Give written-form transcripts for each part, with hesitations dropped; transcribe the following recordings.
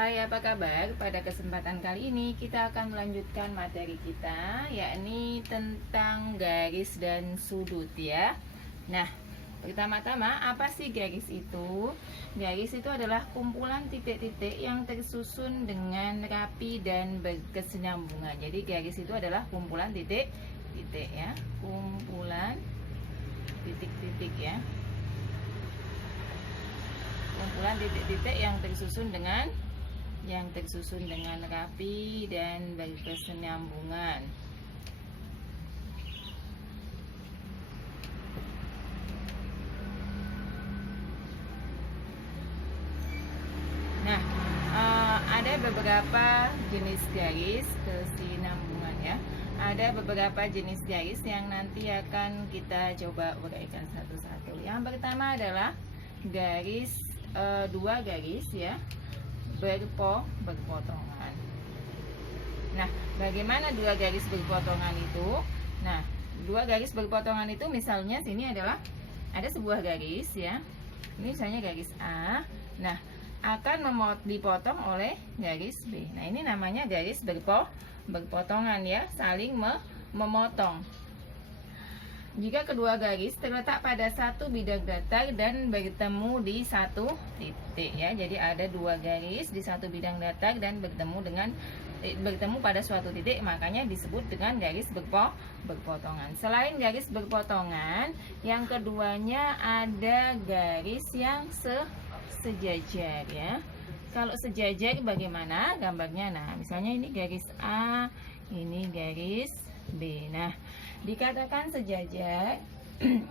Hai, apa kabar? Pada kesempatan kali ini kita akan melanjutkan materi kita, yakni tentang garis dan sudut ya. Nah, pertama-tama apa sih garis itu? Garis itu adalah kumpulan titik-titik yang tersusun dengan rapi dan berkesinambungan. Jadi garis itu adalah kumpulan titik-titik ya. Kumpulan titik-titik ya. Kumpulan titik-titik yang tersusun dengan rapi dan berkesinambungan. Nah, ada beberapa jenis garis kesinambungan ya. Ada beberapa jenis garis yang nanti akan kita coba uraikan satu-satu. Yang pertama adalah garis dua garis ya berpotongan. Nah, bagaimana dua garis berpotongan itu? Nah, dua garis berpotongan itu misalnya sini adalah ada sebuah garis ya. Ini misalnya garis A. Nah, akan dipotong oleh garis B. Nah, ini namanya garis berpotongan ya, saling memotong. Jika kedua garis terletak pada satu bidang datar dan bertemu di satu titik ya. Jadi ada dua garis di satu bidang datar dan bertemu pada suatu titik, makanya disebut dengan garis berpotongan. Selain garis berpotongan, yang keduanya ada garis yang sejajar ya. Kalau sejajar bagaimana gambarnya? Nah, misalnya ini garis A, ini garis B. Nah, dikatakan sejajar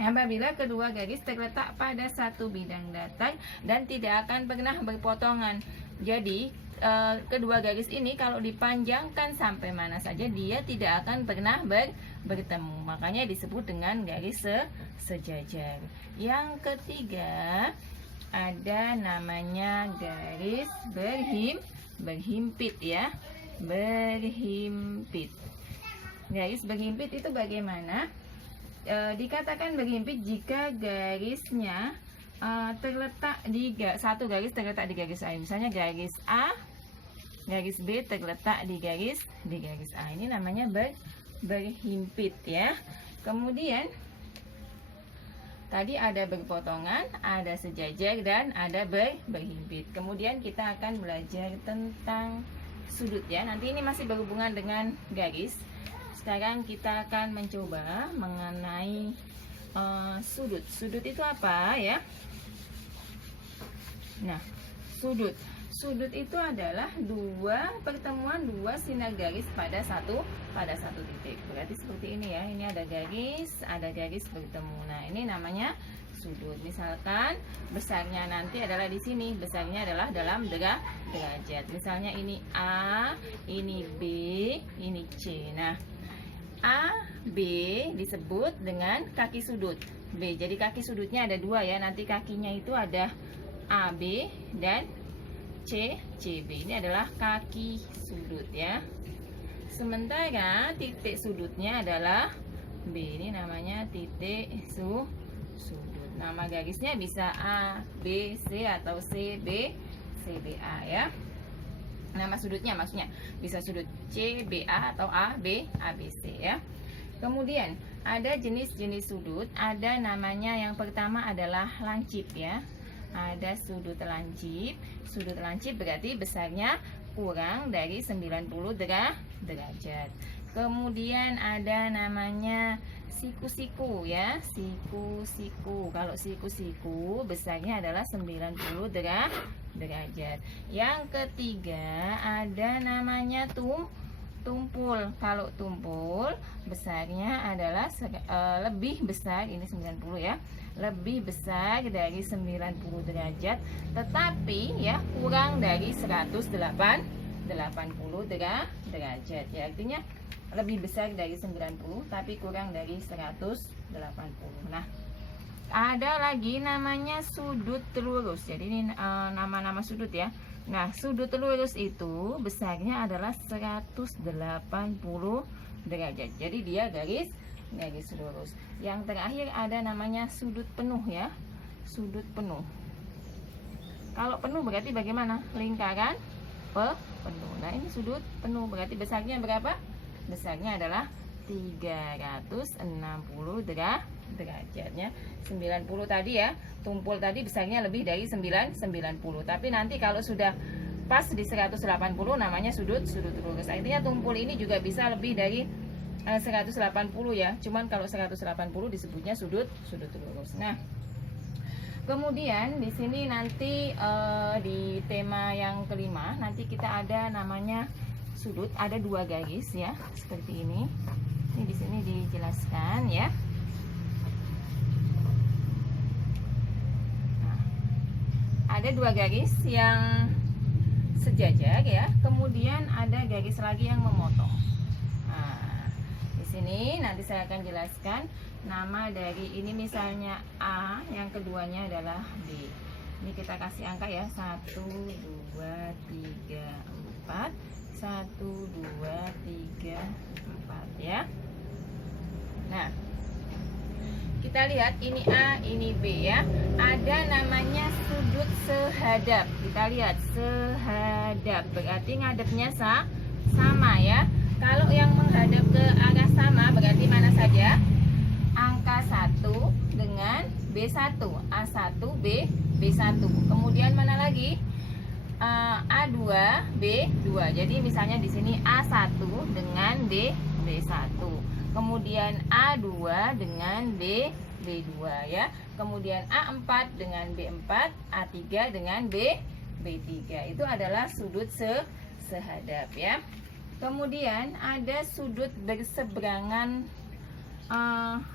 apabila kedua garis terletak pada satu bidang datar dan tidak akan pernah berpotongan. Jadi kedua garis ini kalau dipanjangkan sampai mana saja dia tidak akan pernah bertemu. Makanya disebut dengan garis sejajar. Yang ketiga ada namanya garis berhimpit ya. Berhimpit. Garis berhimpit itu bagaimana? Dikatakan berhimpit jika garisnya terletak di satu garis terletak di garis A. Misalnya garis A, garis B terletak di garis A. Ini namanya berhimpit ya. Kemudian tadi ada berpotongan, ada sejajar dan ada berhimpit. Kemudian kita akan belajar tentang sudut ya. Nanti ini masih berhubungan dengan garis. Sekarang kita akan mencoba mengenai sudut. Sudut itu apa ya? Nah, sudut itu adalah pertemuan dua sinar garis pada satu titik. Berarti seperti ini ya. Ini ada garis bertemu. Nah, ini namanya sudut. Misalkan besarnya nanti adalah di sini. Besarnya adalah dalam derajat. Misalnya ini A, ini B, ini C. Nah, A, B disebut dengan kaki sudut B. Jadi kaki sudutnya ada dua ya. Nanti kakinya itu ada AB dan CB. Ini adalah kaki sudut ya. Sementara titik sudutnya adalah B. Ini namanya titik sudut. Nama garisnya bisa A, B, C atau C, B, CBA ya. Nama sudutnya maksudnya bisa sudut C, BA atau A, B, ABC ya. Kemudian ada jenis-jenis sudut. Ada namanya yang pertama adalah lancip ya. Ada sudut lancip. Sudut lancip berarti besarnya kurang dari 90 derajat. Kemudian ada namanya siku-siku ya. Siku-siku. Kalau siku-siku besarnya adalah 90 derajat. Yang ketiga ada namanya tumpul. Kalau tumpul besarnya adalah lebih besar, ini 90 ya. Lebih besar dari 90 derajat, tetapi ya kurang dari 180 derajat ya. Artinya lebih besar dari 90 tapi kurang dari 180. Nah, ada lagi namanya sudut lurus. Jadi ini nama-nama sudut ya. Nah, sudut lurus itu besarnya adalah 180 derajat. Jadi dia garis lurus. Yang terakhir ada namanya sudut penuh ya. Sudut penuh. Kalau penuh berarti bagaimana? Lingkaran penuh. Nah, ini sudut penuh, berarti besarnya berapa? Besarnya adalah 360 derajatnya. 90 tadi ya, tumpul tadi besarnya lebih dari 90. Tapi nanti kalau sudah pas di 180 namanya sudut lurus. Artinya tumpul ini juga bisa lebih dari 180 ya. Cuman kalau 180 disebutnya sudut lurus. Nah, kemudian di sini nanti di tema yang kelima nanti kita ada namanya sudut, ada 2 garis ya, seperti ini. Ini di sini dijelaskan ya. Nah, ada 2 garis yang sejajar ya. Kemudian ada garis lagi yang memotong. Nah, di sini nanti saya akan jelaskan nama dari ini, misalnya A, yang keduanya adalah B. Ini kita kasih angka ya, 1 2 3 4, 1 2 3 4 ya. Nah, kita lihat ini A, ini B ya. Ada namanya sudut sehadap. Kita lihat sehadap, berarti ngadepnya sama ya. Kalau yang menghadap ke arah sama berarti mana saja? Angka 1 dengan B1, A1, B1. Kemudian mana lagi? A2, B2. Jadi misalnya di sini A1 dengan B1. Kemudian A2 dengan B2 ya. Kemudian A4 dengan B4, A3 dengan B3. Itu adalah sudut sehadap ya. Kemudian ada sudut berseberangan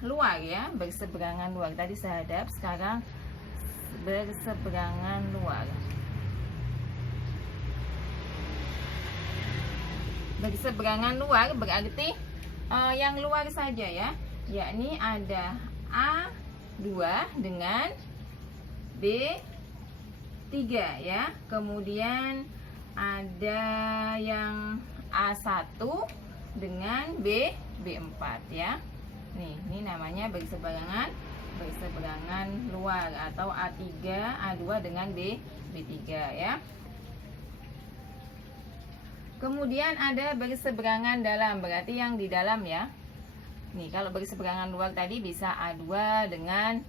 luar ya, berseberangan luar. Tadi sehadap, sekarang berseberangan luar. Berseberangan luar berarti yang luar saja ya, yakni ada A2 dengan B3 ya. Kemudian ada yang A1 dengan B4 ya. Nih, ini namanya berseberangan luar, atau A3, A2 dengan B3 ya. Kemudian ada berseberangan dalam, berarti yang di dalam ya. Nih, kalau berseberangan luar tadi bisa A2 dengan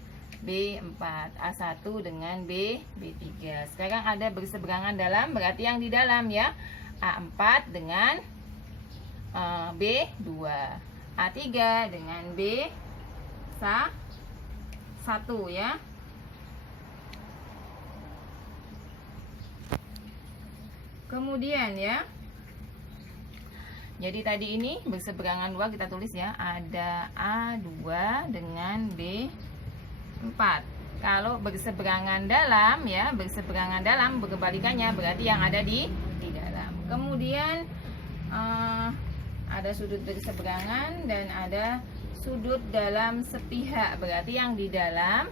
B4, A1 dengan B3. Sekarang ada berseberangan dalam, berarti yang di dalam ya. A4 dengan B2, A3 dengan B1 ya. Kemudian ya, jadi tadi ini berseberangan luar kita tulis ya, ada A2 dengan B4. Kalau berseberangan dalam ya, berseberangan dalam berkebalikannya, berarti yang ada di dalam. Kemudian ada sudut berseberangan dan ada sudut dalam sepihak, berarti yang di dalam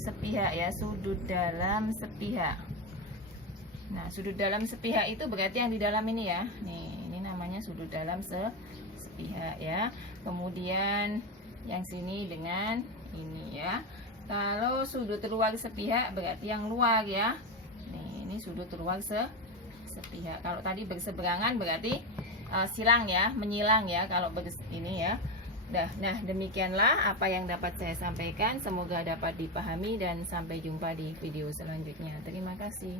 sepihak ya, sudut dalam sepihak. Nah, sudut dalam sepihak itu berarti yang di dalam ini ya. Nih, ini namanya sudut dalam sepihak ya. Kemudian yang sini dengan ini ya. Kalau sudut luar sepihak berarti yang luar ya. Nih, ini sudut luar sepihak. Kalau tadi berseberangan berarti silang ya, menyilang ya kalau ini ya. Nah, demikianlah apa yang dapat saya sampaikan. Semoga dapat dipahami dan sampai jumpa di video selanjutnya. Terima kasih.